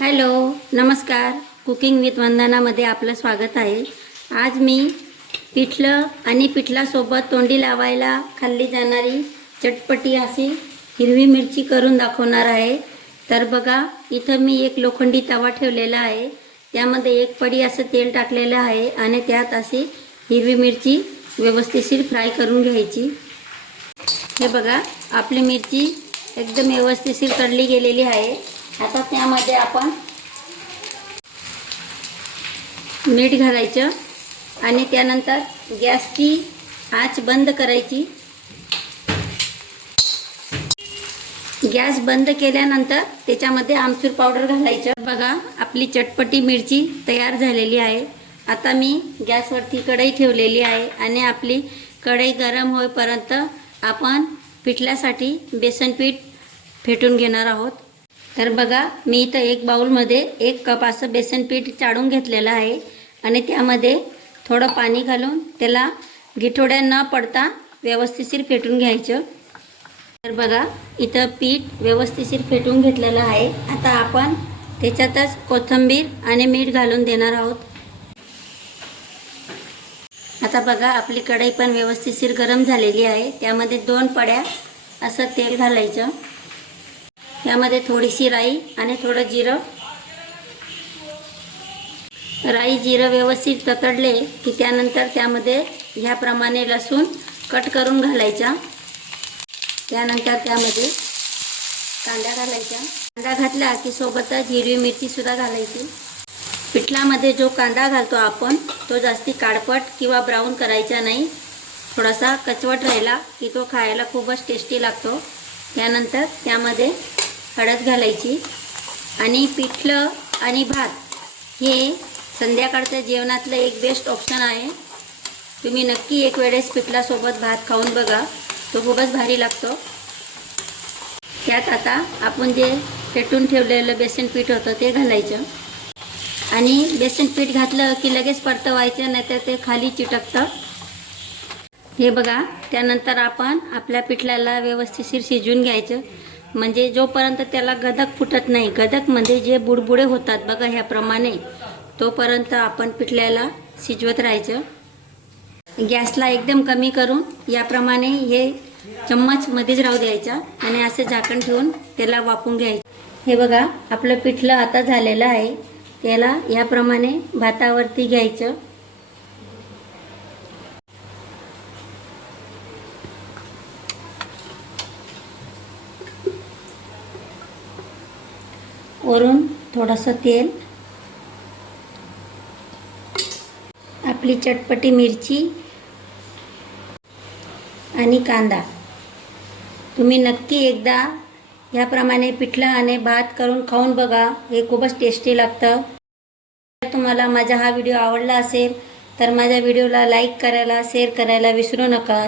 Hello नमस्कार. Cooking with वंदनामध्ये आपलं स्वागत आहे. आज मी पिठलं आणि पिठलासोबत तोंडी लावायला खाल्ली जाणारी चटपटी अशी हिरवी मिरची करून दाखवणार आहे. तर बघा इथं मी एक लोखंडी तवा ठेवलेला आहे. त्यामध्ये एक पडी असं तेल टाकलेलं आहे आणि त्यात अशी हिरवी मिरची व्यवस्थिशीर फ्राय करून घ्यायची. हे बघा आपली मिरची एकदम व्यवस्थिशीर तळली गेलेली आहे. आता त्यामध्ये आपण मीठ घालायचं आणि त्यानंतर गॅसची आच बंद करायची. गॅस बंद केल्यानंतर त्याच्यामध्ये आमचूर पावडर घालायचं. बघा आपली चटपटी मिरची तयार झालेली आहे. आता मी गॅसवरती कढई ठेवलेली आहे आणि आपली कढई गरम होईपर्यंत आपण पिठल्यासाठी बेसन पीठ फेटून घेणार आहोत. तर बघा मी इथं एक बाऊलमध्ये एक कप असं बेसन पीठ चाळून घेतलेलं आहे. आणि त्यामध्ये थोडं पाणी घालून त्याला गिठोड्या न पडता व्यवस्थिशीर फेटून घ्यायचं. तर बघा इथं पीठ व्यवस्थिशीर फेटून घेतलेलं आहे. आता आपण त्याच्यातच कोथिंबीर आणि मीठ घालून देणार आहोत. आता बघा आपली कढई पण व्यवस्थिशीर गरम झालेली आहे. त्यामध्ये दोन पड्या असं तेल घालायचं. त्यामध्ये थोडीशी राई आणि थोडं जिरं. राई जिरं व्यवस्थित ततडले की त्यानंतर त्यामध्ये ह्याप्रमाणे लसूण कट करून घालायचा. त्यानंतर त्यामध्ये कांदा घालायचा. कांदा घातला की सोबतच हिरवी मिरचीसुद्धा घालायची. पिठलामध्ये जो कांदा घालतो आपण तो जास्ती काळपट किंवा ब्राऊन करायचा नाही. थोडासा कचवट राहिला की तो खायला खूपच टेस्टी लागतो. त्यानंतर त्यामध्ये हळद घालायची आणि पिठलं आणि भात हे संध्याकाळच्या जेवणातलं एक बेस्ट ऑप्शन आहे. तुम्ही नक्की एक वेळेस पिठलासोबत भात खाऊन बघा. तो खूपच भारी लागतो. त्यात आता आपण जे पेटून ठेवलेलं बेसन पीठ होतं ते घालायचं. आणि बेसन पीठ घातलं की लगेच परतवायचं नाही ते खाली चिटकतं. हे बघा त्यानंतर आपण आपल्या पिठल्याला व्यवस्थिशीर शिजवून घ्यायचं. म्हणजे जोपर्यंत त्याला गदक फुटत नाही गदकमध्ये म्हणजे जे बुडबुडे होतात बघा ह्याप्रमाणे तोपर्यंत आपण पिठल्याला शिजवत राहायचं. गॅसला एकदम कमी करून याप्रमाणे हे चम्मच मध्येच राहू द्यायचा आणि असे झाकण ठेवून त्याला वापून घ्यायचं. हे बघा आपलं पिठलं आता झालेलं आहे. त्याला याप्रमाणे भातावरती घ्यायचं. वरून थोडंसं तेल आपली चटपटी मिरची आणि कांदा. तुम्ही नक्की एकदा याप्रमाणे पिठलं आणि भात करून खाऊन बघा. हे खूपच टेस्टी लागतं. जर तुम्हाला माझा हा व्हिडिओ आवडला असेल तर माझ्या व्हिडिओला लाईक करायला शेअर करायला विसरू नका.